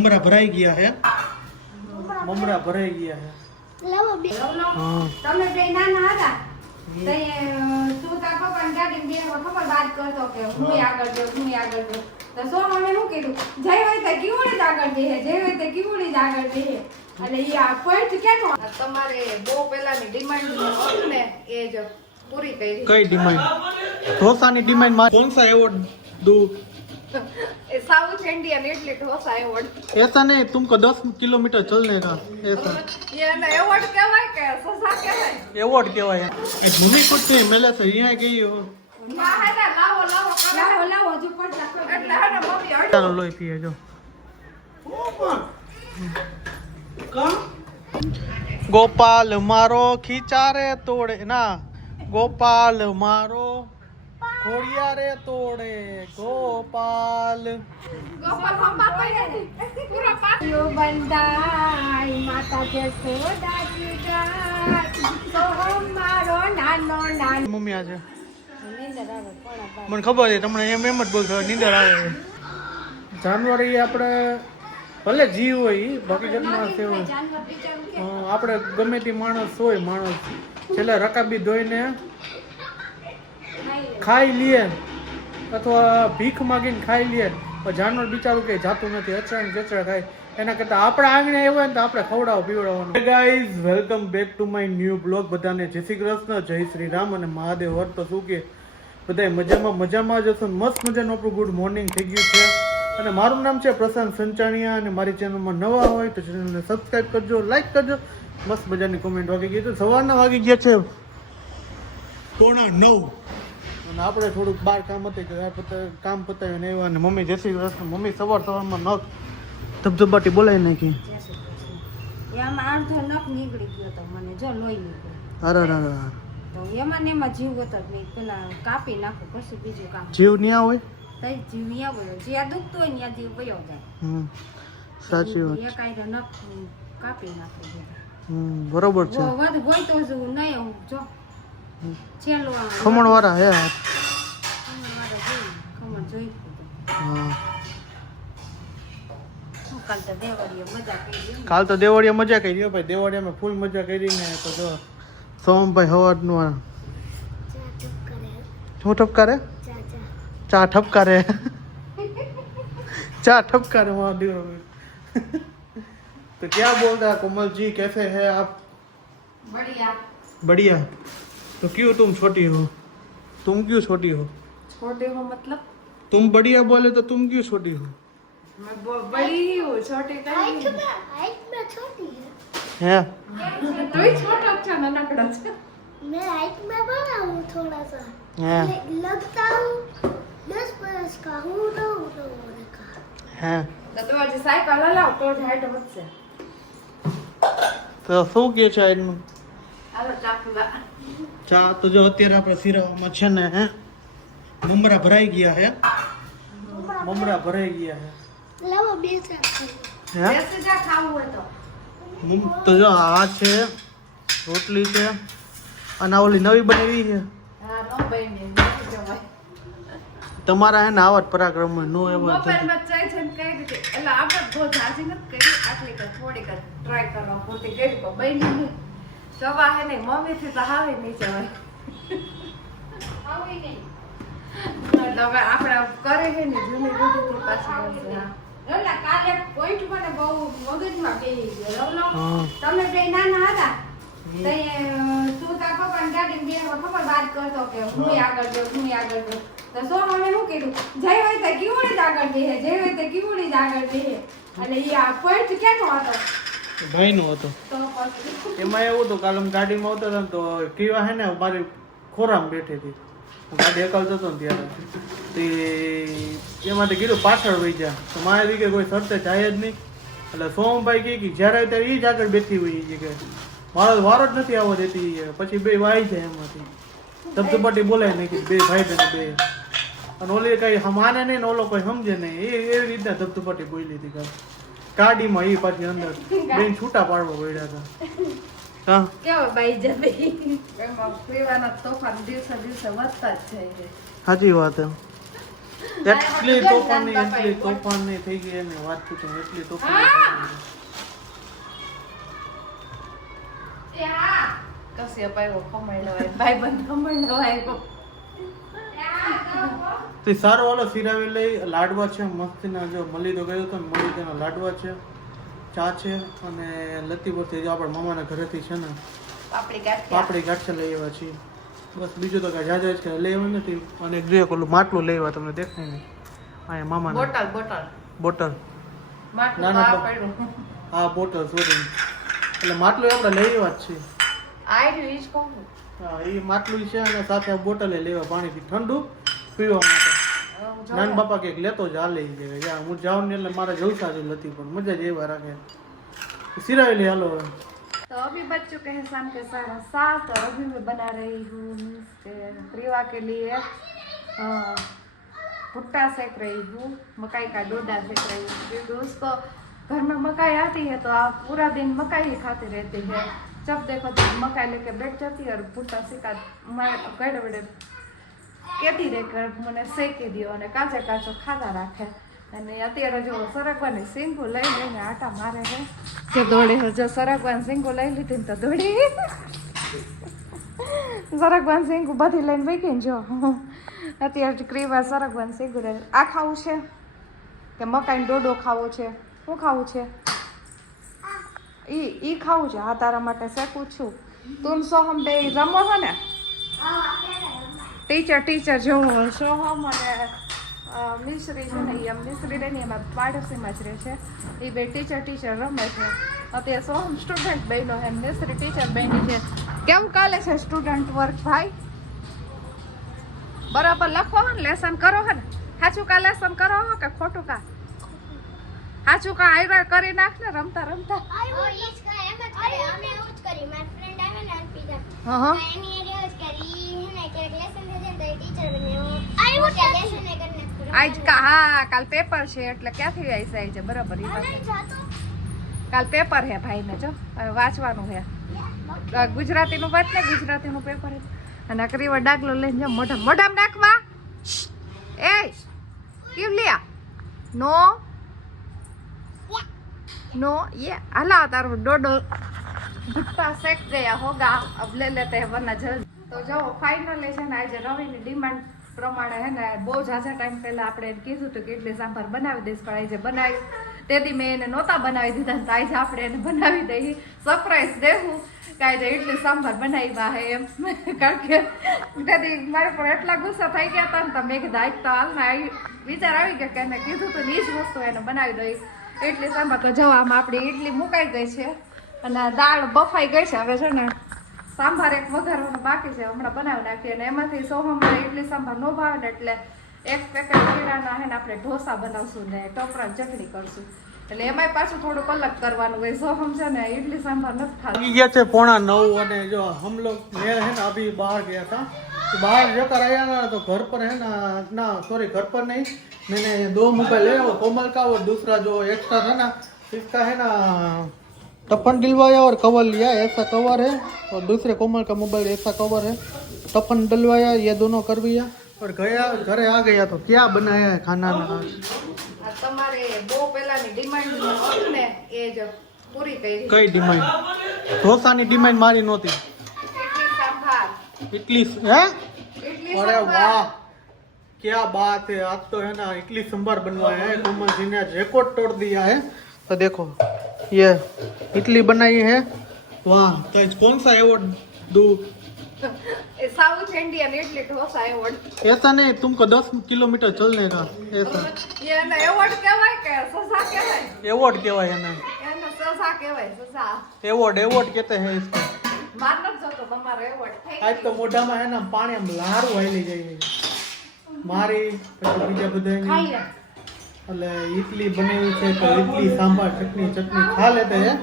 મમરા ભરાઈ ગયા હે મમરા ભરાઈ ગયા હે તમે બે નાના હતા તો તું તાર પપ્પાને ગાડી બે ખબર વાત કરતો કે હું આગળ દઉં તો સો અમે શું કીધું જય હોય તો કીવડી જ આગળ દે જય હોય તો કીવડી જ આગળ દે અને એ આ પોઈન્ટ કેનો તમારે બહુ પહેલાની ડિમાન્ડ હતું ને એ જ પૂરી કરી કઈ ડિમાન્ડ ઢોસાની ડિમાન્ડ માં कौन सा एवॉर्ड दूं એ સાઉથ ઇન્ડિયન એટલે ઢોસા એવોર્ડ ऐसा नहीं तुमको 10 किलोमीटर चलने का ऐसा ये ना एवोर्ड કહેવાય કે સસા કહેવાય एवॉर्ड કેવાય એક મમ્મી कुछ नहीं मेले से यहाँ गई हो ના હે ના લાવો હજુ પડતા એટલે હે ને મમ્મી અડી ચાલો લોહી પીએ જો गोपाल मारो खींचा रे तोड़े ना गोपाल मारो खोड़िया रे तोड़े गोपाल ગોપાલ પપ્પા કઈ નથી પૂરા પાયો બંધાઈ માતા જે સોડા જુદા તો મારો નાનો મમ્મી આજે મને ખબર છે તમને એમ જ બોલશો નીંદર આવે જાનવર એ આપણે ભલે જીવ હોય ઈ બાકી જન્મ છે આપણે ગમે તે માણસ હોય માણસ છેલ્લે રકાબી ધોઈને ખાઈ લઈએ અથવા ભીખ માગીને ખાઈ લઈએ પણ જાનવર બિચારું કંઈ જાતું નથી અચરાણ કચરા ખાય એના કરતાં આપણા આંગણે આવ્યો ને તો આપણે ખવડાવો પીવડાવવાનું hey guys welcome back to my new blog બધાને જય શ્રી કૃષ્ણ જય શ્રી રામ અને મહાદેવ હર તો શું કે બધાય મજામાં જ હશો મસ્ત મજાનું આપણું ગુડ મોર્નિંગ થઈ ગયું છે અને મારું નામ છે પ્રશાંત સંચાણિયા અને મારી ચેનલમાં નવા હોય તો ચેનલને સબસ્ક્રાઈબ કરજો લાઈક કરજો મસ્ત મજાની કોમેન્ટ વાગી ગઈ તો સવારના વાગી ગયા છે 9:15 અને આપણે થોડુંક બહાર કામ હતું કામ પતાવીને આવ્યા અને મમ્મી જય શ્રી કૃષ્ણ મમ્મી સવારમાં નખ ધબધબાટી બોલાવી નાખી એમાં અડધો નખ નીકળી ગયો તો મને જો લોહી નીકળ્યો અરે તો એમાં ને એમાં જીવ હતો નહીં પેલા કાપી નાખો પછી બીજું કામ જીવ ન્યા હોય તઈ જીવ ન્યા વયો જ્યાં દુખતો હોય ત્યાં જીવ વયો જાય સાચી વાત એક આયરો નખ કાપી નાખી બરોબર છે હોય તો જ નહીં હું જો ચેલો ખમણ વાળા હે ખમણ જોઈ હા કાલ કાલ તો તો દેવળીએ મજા કરી દેવળિયા મજા કરી ભાઈ દેવળિયામાં ફૂલ મજા કરી ને તો જો સોમભાઈ હવારનું શું ઠપકારે ચા ઠપકારે ચા ઠपकारे वहाँ दियो तो क्या बोल रहा है कोमल जी कैसे हैं आप बढ़िया बढ़िया तो क्यों तुम छोटी हो तुम क्यों छोटी हो छोटे हो मतलब तुम बढ़िया बोले तो तुम क्यों छोटी हो मैं बड़ी ही हूँ छोटे का हाइट में छोटी है है तो ही छोटा अच्छा ननकड़ा है मैं हाइट में बड़ा हूँ थोड़ा सा है लगता हूँ 10 बरस का हूँ तो का है तो आज साइकिल लाओ तो हाइट વધશે તો શું કે છે એનું આલો ચાકુલા ચા તો જો અત્યારે આપણે સિરાવામાં છે ને હે મમરા ભરાઈ ગયા હે મમરા ભરાઈ ગયા હે लाओ बेचा હે બેસે જા ખાવું હોય તો તો જો આ છે રોટલી છે અને આ ઓલી નવી બનાવી છે હા નો બઈને નથી જવાય તમારા હે ને આવા જ પરાક્રમ નો એવો મોબાઈલ માં ચાઈ છે ને કઈ રીતે એટલે આપણે બહુ જાજી નથી કરી આટલી કર થોડીક ટ્રાય કરવા પૂરતી કરી કો બઈની નહીં જવા હે ને મમ્મી થી તો હાવે નહીં જવાય આવી નહીં એટલે હવે આપણે કરે છે ને જૂની રૂઢી પાછી બનશે હા એટલે કાલે પોઈન્ટ મને બહુ મગજમાં બેહી ગયો રવલો તમે બે નાના હતા તો તું તાર પપ્પાને ગાડી બે ખબર વાત કરતો કે હું આગળ દઉં તો સો અમે શું કીધું જય હોય તો કીવડી જ આગળ દે જય હોય તો કીવડી જ આગળ દે અને એ આ પોઈન્ટ કેનો હતો ભાઈ નો હતો તો પછી એમાં એવું હતું કાલે હું ગાડીમાં આવતો હતો ને તો કેવા હે ને મારી ખોરામાં બેઠી હતી હું ગાડી અકલતો હતો ને ત્યારે તે એમાંથી કીધું પાછળ વહી જા તો મારે દીકરી કોઈ શરતે જાય જ નહીં એટલે સોમભાઈ કહે કે જ્યારે આવે ત્યારે એ જ આગળ બેઠી હોય એ કે મારો વારો જ નથી આવવા દેતી પછી બે વાઈ જાય એમાંથી ધબધબાટી બોલાય નહીં બે ભાઈ બહેન બે અને ઓલી કઈ માને નહીં ને ઓલો કોઈ સમજે નહીં એવી રીતના ધબધબાટી બોલી હતી ગાડીમાં એ પાછી અંદર બેન છૂટા પાડવા પડ્યા હતા હા કેવો બાઈ જબે એમાં પીવાના તોફાન દિવસે વધતા જ જાય છે સાચી વાત એમ એટલી તોફાની થઈ ગઈ એને વાત પૂછો એટલી તોફાની થઈ ગઈ. કસી અપાયો ખમણ લવાય ભાઈબંધ ખમણ લવાય તે સારો વાલો સિરાવી લઈ લાડવા છે મસ્તીના જો મળી તો ગયો તો ને મળી તેના લાડવા છે ચા છે અને લતીપુરથી જો આપણા મામાના ઘરેથી છે ને પાપડી ગાંઠિયા લઈ આવ્યા છીએ બસ બીજું તો કાંઈ જાજા જ લઈ આવ્યું નથી અને જોઈએ ઓલું માટલું લઈ આવ્યા તમને દેખાય ને અહીંયા મામાના બોટલ હા બોટલ સોરી એટલે માટલું આપણે લઈ આવ્યા જ છીએ હા એ માટલું છે અને સાથે બોટલે લેવા પાણીથી ઠંડુ પીવા માટે નાન બાપા કંઈક લેતો જ હાલે યાર હું જાઉં ને એટલે મારા જલસા જ નથી પણ મજા જ એવા રાખે સિરાવી લે હાલો હવે. तो अभी बज चुके हैं शाम के 7:30 और अभी मैं बना रही हूँ प्रिया के लिए भुट्टा सेक रही हूँ मकाई का डोडा सेक रही हूँ क्योंकि उसको घर में मकाई आती है तो आप पूरा दिन मकाई ही खाते रहते हैं जब देखो तो मकाई लेके बैठ जाती है और भुट्टा सेका गड़े बड़े कहती रहकर મને શેકી દો અને કાચે કાચો ખાતા રાખે અને અત્યારે જો સરગવાની સિંગો લઈ લઈને આટા મારે છે કે દોડી જો સરગવાની સિંગો લઈ લીધી ને તો દોડી સરગવાની સિંગો બધી લઈને બેઠી ને જો અત્યારે ક્રીવા સરગવાની સિંગો આ ખાવું છે કે મકાઈનો ડોડો ખાવો છે શું ખાવું છે ઈ ખાવું છે હા તારા માટે શેકું છું તું સોહમ બે રમો છો ને ટીચર જેવું સોહમ અને મિશ્રી છે ને એમ મિશ્રી રહી એમાં પાડોશીમાં જ રહે છે એ બે ટીચર રમે છે અત્યારે સોહમ સ્ટુડન્ટ બહેનો એમ મિશ્રી ટીચર બહેની છે કેવું કાલે છે સ્ટુડન્ટ વર્ક ભાઈ બરાબર લખો ને લેસન કરો હે ને સાચું કા લેસન કરો કે ખોટું કા સાચું કા આયરા કરી નાખ ને રમતા રમતા આજ હા કાલ પેપર છે એટલે ક્યાંથી આવી છે બરાબર કાલ પેપર હે ભાઈ ને જો વાંચવાનું હે ગુજરાતીનું વાત ને ગુજરાતીનું પેપર હે અને કરીવા ડાગલો લઈને જાવ મોઢામાં નાખવા એ કેમ લ્યા नो ये हला तारो डोडो भुट्टा सेक गया होगा अब ले लेते हैं वरना जल्द तो जो फाइनली છે ને આજે રવિની ડિમાન્ડ પ્રમાણે હે ને બહુ ઝાઝા ટાઈમ પહેલા આપણે કીધું હતું કે ઇડલી સાંભાર બનાવી દઈશ પણ આજે બનાવી તેથી મેં એને નહોતા બનાવી દીધા તો આજે આપણે એને બનાવી દઈએ સરપ્રાઈઝ દેવું કે આજે ઇડલી સાંભાર બનાવ્યા હે એમ કારણ કે તેથી મારે પણ એટલા ગુસ્સા થઈ ગયા હતા ને તો મેં કીધું આજ તો હાલ ને વિચાર આવી ગયો કે એને કીધું તો એ જ વસ્તુ એને બનાવી દઈ ઇડલી સાંભાર તો જો આમાં આપણી ઇડલી મુકાઈ ગઈ છે અને દાળ બફાઈ ગઈ છે હવે છે ને સાંભાર એક વઘારવાનું બાકી છે હમણાં બનાવી નાખીએ અને એમાંથી સોહમને ઇડલી સાંભાર નો ભાવે ને એટલે એક પેકેટ કેળાના હે ને આપણે ઢોસા બનાવશું ને ટોપરા ચટણી કરશું એટલે એમાંય પાછું થોડુંક અલગ કરવાનું હોય સોહમ છે ને ઇડલી સાંભાર નથી ખાતું ગયા છે 8:45 અને જો हम लोग मैं है ना अभी बाहर गया था तो बाहर जाकर आया ना तो घर पर है ना सॉरी घर पर नहीं मैंने 2 मोबाइल ले वो कोमल का और दूसरा जो एक्स्ट्रा था ना इसका है ना टपन डलवाया और कवर लिया ऐसा कवर है और दूसरे कोमल का मोबाइल ऐसा कवर है टपन डलवाया ये दोनों कर दिया और गया घरे आ गया तो क्या बनाया है खाना में તમારે બહુ પહેલાની ડિમાન્ડ હતી ને એ જ પૂરી કરી કઈ ડિમાન્ડ ઢોસાની ડિમાન્ડ મારી નહોતી ઇડલી સાંભાર इडली है ઇડલી अरे સાંભાર वाह क्या बात है आज तो है ना इडली सांभर बनवाया है कोमल जी ने आज रिकॉर्ड तोड़ दिया है तो देखो ये इडली बनाई है वाह तो कौन सा अवार्ड दूं south Indian idli dosa award ऐसा नहीं तुमको 10 किलोमीटर चलने का ऐसा ये ना अवार्ड કહેવાય કે સજા કહેવાય अवार्ड કહેવાય એને એને સજા કહેવાય સજા अवार्ड कहते हैं इसको માનવ જતો તમારો અવોર્ડ થઈ आज तो મોઢામાં है ना पानी આમ લારું હાલી જાય મારી પછી બીજા બધા ખાઈ લે એટલે इडली बनी છે तो इडली सांभर चटनी खा लेते हैं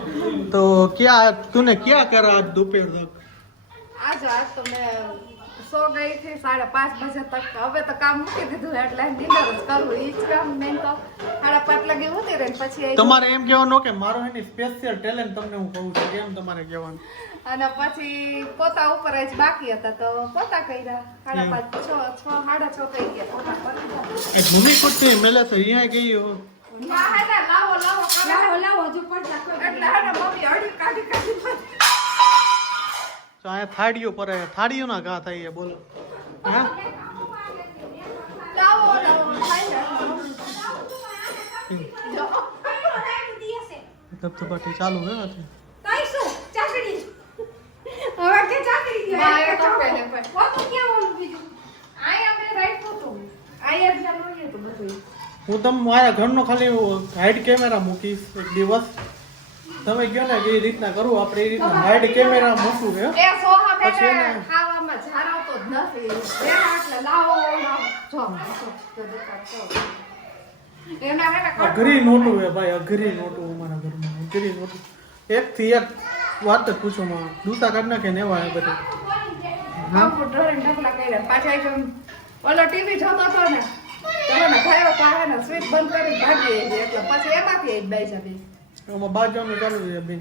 तो क्या तूने क्या करा आज दोपहर तक આજ તો મેં સો ગઈ થી 5:30 બजे તક હવે તો કામ મૂકી દીધું એટલે ડિનર જ કરવું ઈ જ કામ મેં તો 5:30 લગી ઉતી રહી પછી તમારે એમ કહેવાનું કે મારો એની સ્પેશિયલ ટેલેન્ટ તમને હું કહું છું એમ તમારે કહેવાનું. અને પછી પોતા ઉપર જ બાકી હતા તો પોતા કર્યા 5:30 6:30 થઈ ગયા પોતા કરી એ ભૂમિ કુટની મેલે તો અહીંયા ગઈ લાવો હજુ પડતા એટલે હે ને મમ્મી અડી કાઢી તો અહીંયા થાળીઓ પર થાળીઓના ઘા થાય બોલો હા લાવો ધબધબાટી ચાલુ હે હતી હવે કે ચાકરી ગયા તો પહેલે પણ ફોટો ક્યાં ઓલું બીજું આય આપણે રાઈટ ફોટો આય જ જાણો તો બધું હું તમે મારા ઘરનો ખાલી હાઈડ કેમેરા મૂકીશ એક દિવસ તમે કહો ને કે એ રીતના કરું આપણે એ રીતના હાઈડ કેમેરા મૂકું કે એ સોહા પછી બેટા એને- ખાવામાં જરાતો જ નથી બેટા એટલે લાવો જો એના બેટા અઘરી નોટું હે ભાઈ અઘરી નોટું અમારા ઘરમાં અઘરી નોટું એક થી એક વાત જ પૂછો માં દૂતા કાઢ નાખે ને એવા હે બધું કમ્પ્યુટર અને ઢગલા કર્યા પાછા આવીને ઓલો ટીવી જોતો હતો ને તમે ખાયો પાહે ને સ્વિચ બંધ કરી ભાગી આવી એટલે પછી એમાંથી એક બે જબી એમાં બાજવાનું ચાલુ છે બેન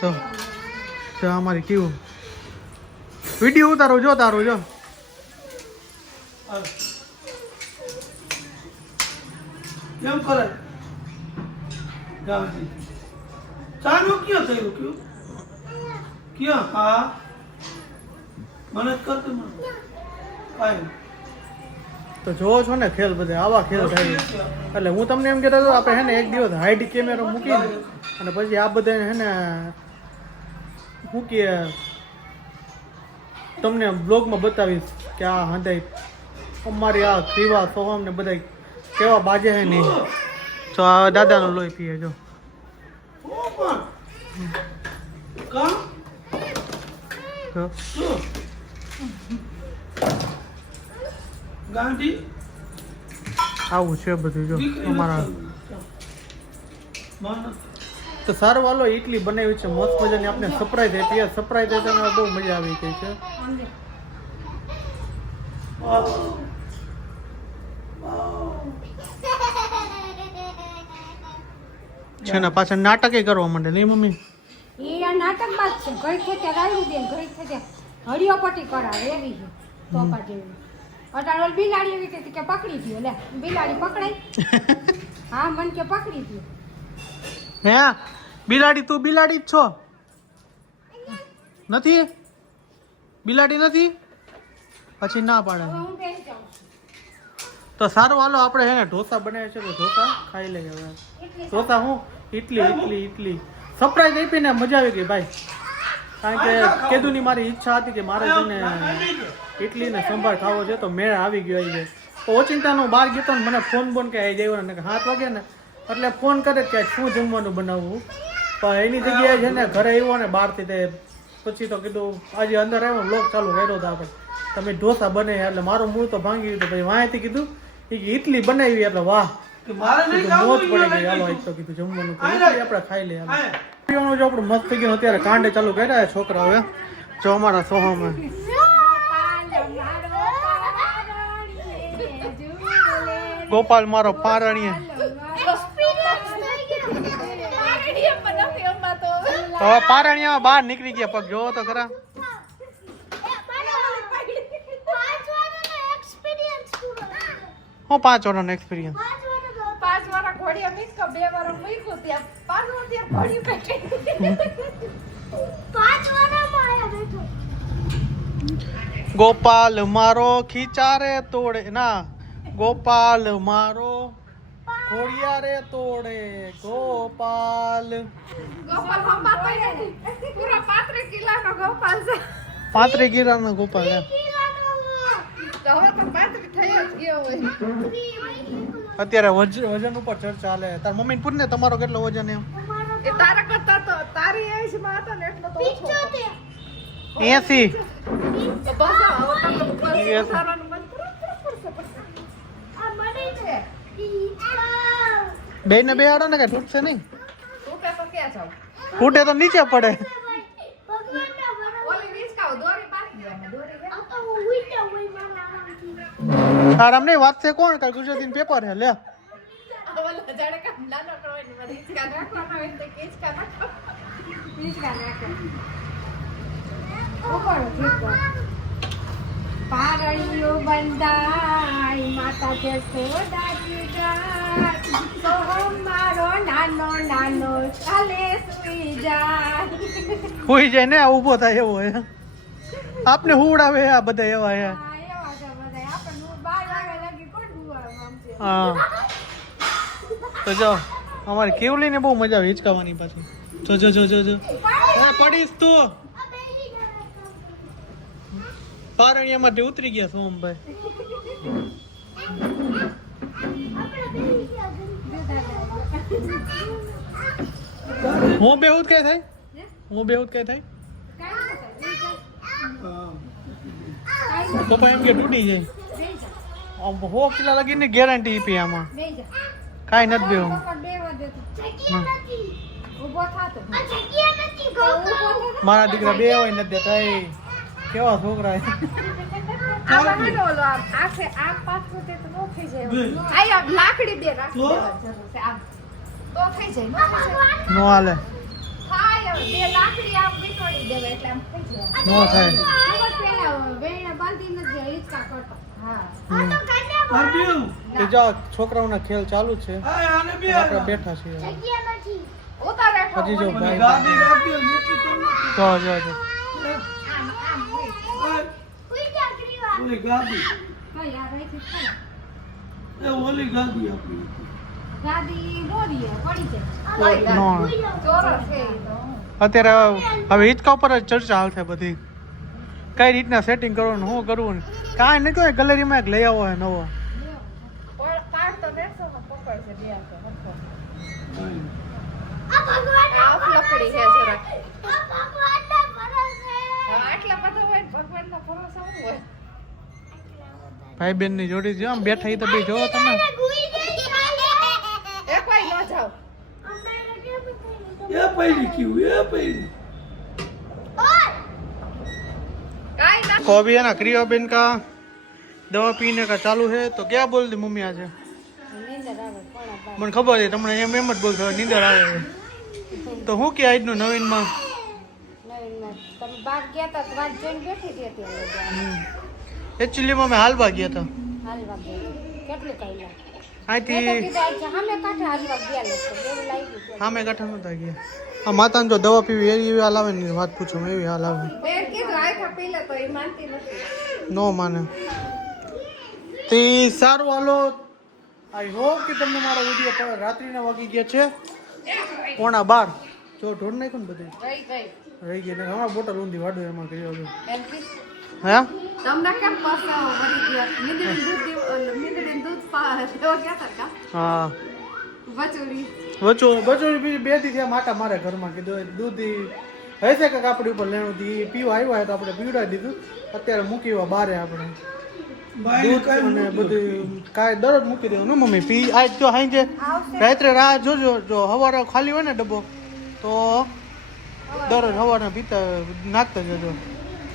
જો જો અમારી કેવું વિડીયો ઉતારો જો તારો જો કેમ કરે ગાવજી ચાલુ ક્યાં થયું કયું ક્યાં હા મને જ કરતો મને કાંઈ તો જોવો છો ને ખેલ બધે આવા ખેલ થાય એટલે હું તમને એમ કહેતો હતો આપણે હે ને એક દિવસ હાઈડ કેમેરો મૂકીને અને પછી આ બધા હે ને મૂકીએ તમને બ્લોગમાં બતાવીશ કે આ હંધાઈ અમારી આ ક્રીવા સોહમ ને બધા કેવા બાજે હે નહીં તો આ દાદાનો લોહી પીએ જો ઓ પણ કામ જો. શું ગાંધી આવું છે બધું જો અમારા માનસ તો સારું હાલો ઇડલી બનાવી છે મસ્ત મજાની આપણે સરપ્રાઈઝ આપી સરપ્રાઈઝ તમને બહુ મજા આવી ગઈ છે છે ને પાછા નાટકે કરવા માંડે નહીં મમ્મી એ આ નાટકમાં જ છે ઘડી ખેતે રાવી દે ઘડી ખેતે હળિયોપટ્ટી કરાવે એવી છે તોપા જેવી અટાણ ઓલી બિલાડી એવી હતી કે પકડી દયો લે બિલાડી પકડાઈ હા મન કે પકડી દયો હે બિલાડી તું બિલાડી જ છો નથી બિલાડી નથી પછી ના પાડે હું બેસી જાઉં તો સારું હાલો આપણે હે ને ઢોસા બનાવે છે તો ઢોસા ખાઈ લઈએ હવે ઢોસા હું ઇડલી સરપ્રાઈઝ આપીને મજા આવી ગઈ ભાઈ કારણ કે કેદુની મારી ઈચ્છા હતી કે મારે જઈને ઇડલી ને સંભાર ખાવો છે તો મેળ આવી ગયો આવી જાય તો ઓચિંતાનો બહાર ગયો તો ને મને ફોન કે આવી જાય ને 7 વાગે ને એટલે ફોન કરે કે શું જમવાનું બનાવવું પણ એની જગ્યાએ છે ને ઘરે આવ્યો ને બહારથી તે પછી તો કીધું આજે અંદર આવ્યો બ્લોગ ચાલુ કર્યો હતો આપણે તમે ઢોસા બને એટલે મારું મૂળ તો ભાંગી ગયું તો પછી વાંયથી કીધું કે ઇડલી બનાવી એટલે વાહ મારે નહીં મોજ ખાવું પડી ગઈ હાલો એક તો કીધું જમવાનું તો ઇડલી આપણે ખાઈ લઈએ હાલો. પીવાનું જો આપણું મસ્ત થઈ ગયું અત્યારે કાંડે ચાલુ કર્યા છોકરા હવે જો અમારા સોહામાં ગોપાલ મારો પારણીએ હવે પારણીયા બહાર નીકળી ગયા પગ જોવો તો ખરા હું 5 વર્ષનો એક્સપિરિયન્સ 5 વાર ઘોડિયા મિસ કો 2 વાર મૂક્યું ત્યાં 5 વાર ત્યાં ઘોડી પેટી 5 વાળામાં આયા બેઠો ગોપાલ મારો ખીચારે તોડે ના ગોપાલ મારો ઘોડિયા રે તોડે ગોપાલ ગોપાલ હમા કોઈ નથી પૂરા 35 કિલોનો ગોપાલ છે 35 કિલોનો ગોપાલ હે. તો હવે તો 35 થઈ જ ગયો હોય અત્યારે વજન ઉપર ચર્ચા ચાલે તાર મમ્મી પૂછ ને તમારો કેટલો વજન એમ એ તારા કરતા તો તારી એજ માં હતો ને એટલો તો ઓછો હતો. 80 તો બસ હવે તો બસ સારાનું મન આ મને છે બે ને બે આડો ને કે તૂટશે નહીં તૂટે તો ક્યાં જાવ ફૂટે તો નીચે પડે ભગવાન આરામ નહીં વાત છે કોણ કાલ ગુજરાતી પેપર હે લે ઓલા જાણે કામ નાનો કરો ને મને હિંચકા નાખવાનો હોય તો હિંચકા નાખો હિંચકા નાખો ઉપર પારણીઓ બંધાય માતા જશોદાજી ગાય સોહમ મારો નાનો નાનો ચાલે સુઈ જાય હોઈ જાય ને ઊભો થાય એવો હે આપને હુવડાવે આ બધા એવા હે આ એવા છે બધા આપણને 12 વાગે લગી કોણ ગુવાળો આમ છે હા તો જો અમારી કેવલીને બહુ મજા આવે હિંચકાવાની પાછી જો જો જો જો અરે પડીશ તું પારણીયામાંથી ઉતરી ગયા સોમભાઈ હું બેહુત કઈ થાય હું બેહુત કઈ થાય પપ્પા એમ કે તૂટી જાય આમ 100 કિલો લગીને ગેરંટી આપી આમાં કાંઈ નથી બેહું મારા દીકરા બે હોય નથી દેતા એ કેવા છોકરા આમાં ઓલો આમ આખે આમ પાછું તે તો નો થઈ જાય આય આમ લાકડી બે રાખી દેવા જરૂર છે આમ તો થઈ જાય નો થઈ જાય નો હાલે થાય બે લાકડી આમ બીટોડી દેવા એટલે આમ થઈ જાય નો થાય પેલા વેણા બાંધીને જ હિંચકા કરતો હા પાર્ટીઓ કે જો છોકરાઓના ખેલ ચાલુ જ છે આને બે આપણે બેઠા છીએ ઉતારે હજી જો ભાઈ ગાડી રાખી નીચે તો જો જો જો આમ આમ હોય ઓલી ગાડી કઈ આ રહી છે એ ઓલી ગાડી આપી ગાદી બોરી પડી જાય નો ચોરસ છે ઈ તો અત્યારે હવે હિંચકા ઉપર જ ચર્ચા હાલ છે બધી કઈ રીતના સેટિંગ કરવાનું શું કરવું કાંઈ નહીં કહે ગેલેરીમાં એક લઈ આવો હોય નવો પણ કાઢ તો દેખો ને પકડ છે બે હાથે હરખો. આ ભગવાનના આ લકડી છે જરા આ ભગવાનના ભરોસે આટલા બધા હોય ને ભગવાનનો ભરોસો શું હોય ભાઈ બેન ની જોડી જો આમ બેઠા ઈ તો બે જોવો તમે ગુઈ ગઈ ખાલે એ કોઈ ન જાવ અમારે કેમ થઈ એ પૈડી ક્યું એ પૈડી ઓય કાઈ ના को अभी है ना क्रिया बेन का दवा पीने का चालू है तो क्या बोल दी मम्मी आज મને ખબર છે તમને એમ એમ જ બોલતો નીંદર આવે છે તો હું કે આજનું નવીનમાં તમે બહાર ગયા તા તો વાત જોઈને બેઠી હતી અત્યારે એકચ્યુઅલીમાં મેં હાલવા ગયા હતા હાલવા ગયા કેટલું કઈ અહીંથી સામે કાંઠે હાલવા ગયા લોકો એવું લાગ્યું સામે કાંઠા નહોતા ગયા આ માતાને જો દવા પીવી એવી હાલ આવે ને વાત પૂછો એવી હાલ આવે બેન કીધું આખા પેલા તો એ માનતી નથી નો માને તે સારું હાલો આઈ હોપ કે તમને મારો વિડીયો રાત્રિના વાગી ગયા છે 11:15 જો ઢોળ નાખ્યું ને બધે રહી ગઈ રહી ગયા ને હમણાં બોટલ ઊંધી વાડું એમાં કર્યો હતો બેન કી હે તમને કેમ પસ્તાવો વળી ગયો મીંદડીને દૂધ દેવા ગયા હતા કા હા બચુડી બચોરી બીજી બે દી થયા માટા મારે ઘરમાં કીધું દૂધ હશે કે આપણી ઉપર લેણું હતી પીવા આવ્યા હોય તો આપણે પીવડાવી દીધું અત્યારે મૂકી બારે આપણે દૂધ અને બધું કાંઈ દરરોજ મૂકી દેવું ને મમ્મી પી આજ જો સાંજે રાત્રે રાહ જોજો જો સવારે ખાલી હોય ને ડબ્બો તો દરરોજ સવારે પીતા નાખતા જજો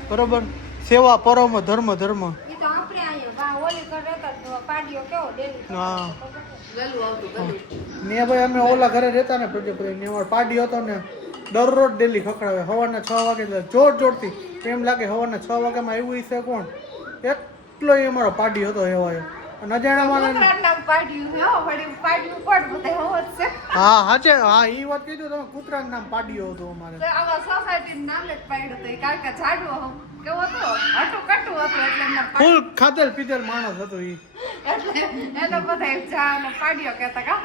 બરોબર સેવા પરમ ધર્મ ધર્મ એ તો આપણે અહીંયા ઓલી કરે તો પાડીઓ કેવો ડેલી હા ગલું આવતું ગલું ને ભાઈ અમે ઓલા ઘરે રહેતા ને પ્રોજેક્ટ ને અમારો પાડી હતો ને દરરોજ ડેલી ખખડાવે સવારના 6 વાગે જોરથી એમ લાગે સવારના 6 વાગ્યામાં આવ્યું છે કોણ એટલો અમારો પાડી હતો એવો અને અજાણામાં કૂતરાનું નામ પાડ્યું છે હો વળી પાડ્યું કોણ બધા હોત છે હા હાચે હા એ વાત કીધું તમે કૂતરાનું નામ પાડ્યો હતો અમારે તો આવા સોસાયટીનું નામ જ પાડ્યું હતું કારણ કે ઝાડવો કેવો હતો હટું કટું હતું એટલે એમને ફૂલ ખાધેલ પીધેલ માણસ હતો એ એટલે એને બધા જાને પાડ્યો કહેતા કા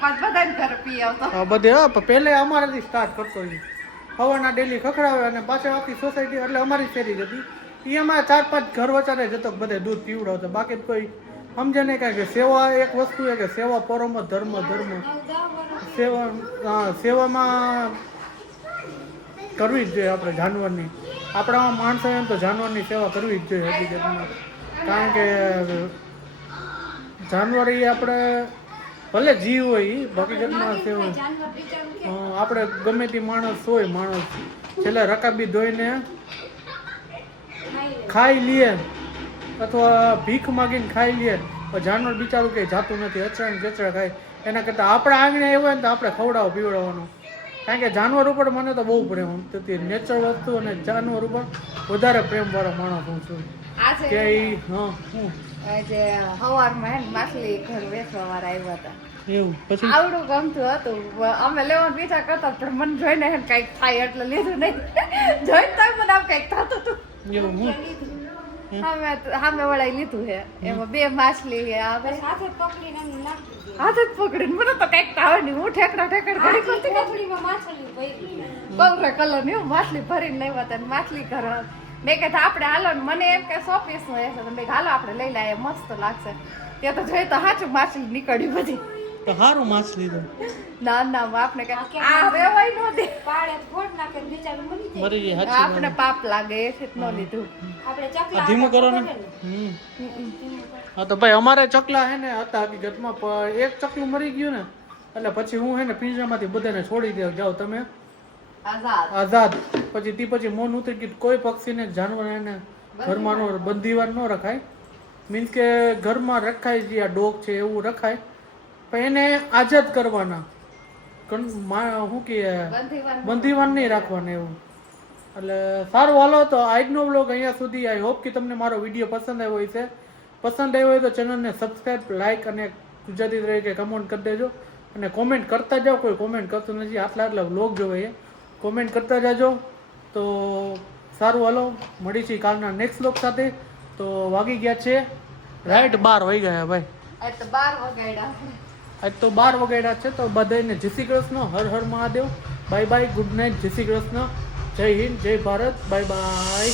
પાછ બધાને ઘરે પી આવતો હા બધે હા પહેલે અમારાથી સ્ટાર્ટ કરતો એ સવારના ડેલી ખખડાવે અને પાછળ આખી સોસાયટી એટલે અમારી શેરી જ હતી એ અમારે 4-5 ઘર વચારે જતો બધે દૂધ પીવડાવતો બાકી કોઈ સમજે નહીં કાંઈ કે સેવા એક વસ્તુ છે કે સેવા પરમ ધર્મ સેવા હા સેવામાં કરવી જ જોઈએ આપણે જાનવરની આપણા માણસો એમ તો જાનવરની સેવા કરવી જ જોઈએ હકીકતમાં કારણ કે જાનવર એ આપણે ભલે જીવ હોય એ હકીકતમાં સેવા જાનવર બિચારું કે આપણે ગમે તે માણસ હોય છેલ્લે રકાબી ધોઈને ખાઈ લઈએ અથવા ભીખ માગીને ખાઈ લઈએ તો જાનવર બિચારું કંઈ જાતું નથી, અચરાણ કચરા ખાય. એના કરતાં આપણા આંગણે આવ્યો હોય ને તો આપણે ખવડાવો પીવડાવવાનું. કારણ કે જાનવર ઉપર મને તો બહુ પ્રેમ, નેચર વસ્તુ અને જાનવર ઉપર વધારે પ્રેમવાળો માણસ હું છું. આજે કે ઈ હું આજે સવારમાં હે ને માછલી ઘર વેચવા વાળા આવ્યા હતા. એવું પછી આવડું ગમતું હતું, અમે લેવાનો વિચાર કરતા પણ મને જોઈને હે ને કંઈક થાય એટલે લીધું નહીં. જોઈને તો મને આમ કંઈક થતું હતું. એવું હું સામે વળાઈ લીધું છે. એમાં 2 માછલી છે. બસ હાથે જ પકડીને એમ નાખી દીધી. હાથ જ પકડીને મને તો કંઈક થાય નહીં. હું ઠેકડા ઘડી આખી કરતી કોથળીમાં માછલી ભરી. કલર કલર ની માછલી ભરીને નહીં હતા. માછલી ઘર મેં કીધું આપણે હાલો ને મને એમ કે 100 પીસ નું હશે. મેં હાલો આપણે લઈ લાવીએ, મસ્ત લાગશે. ત્યાં તો જોઈ તો સાચું માછલી નીકળી બધી. તો સારું માછલી તો ના ના આપણે કે આ રેવાય નો દે, પાડે ફોડ નાખે ને બિચારું મરી જાય. મરી જાય. સાચી આપણે પાપ લાગે એટલે ન લીધું. આપણે વાત. ચકલા ધીમું કરો ને. પકડેલું. હા તો ભાઈ અમારે ચકલા હે ને હતા હકીકતમાં, પણ એક ચકલું મરી ગયું ને એટલે પછી હું હે ને પિંજરામાંથી બધાને છોડી દઉં, જાઓ તમે આઝાદ આઝાદ. પછી મોન ઉતરી ગયું. કોઈ પક્ષીને જાનવર એને ઘરમાં નો બંધીવાર ન રખાય. મીન્સ કે ઘરમાં રખાય, જે આ ડોગ છે એવું રખાય, પણ એને આઝાદ કરવાના. શું કે બંધીવાન નહીં રાખવાના એવું. એટલે સારું, હાલો તો આજનો વ્લોગ અહીંયા સુધી. આઈ હોપ કે તમને મારો વિડીયો પસંદ આવ્યો હોય છે. પસંદ આવ્યો હોય તો ચેનલને સબસ્ક્રાઈબ, લાઇક અને ગુજરાતી તરીકે કમેન્ટ કરી દેજો. અને કોમેન્ટ કરતા જાઓ. કોઈ કોમેન્ટ કરતું નથી, આટલા વ્લોગ જોવે એ કોમેન્ટ કરતા જાજો. તો સારું, હાલો મળીશું કાલના નેક્સ્ટ વ્લોગ સાથે. તો વાગી ગયા છે રાઈટ 12 વાગી ગયા ભાઈ. આજ તો 12 વગાડ્યા. આજ તો 12 વાગ્યા છે. તો બધાને જય શ્રી કૃષ્ણ, હર હર Mahadev, bye bye, good night, જય શ્રી કૃષ્ણ, જય હિન્દ, જય ભારત, બાય બાય.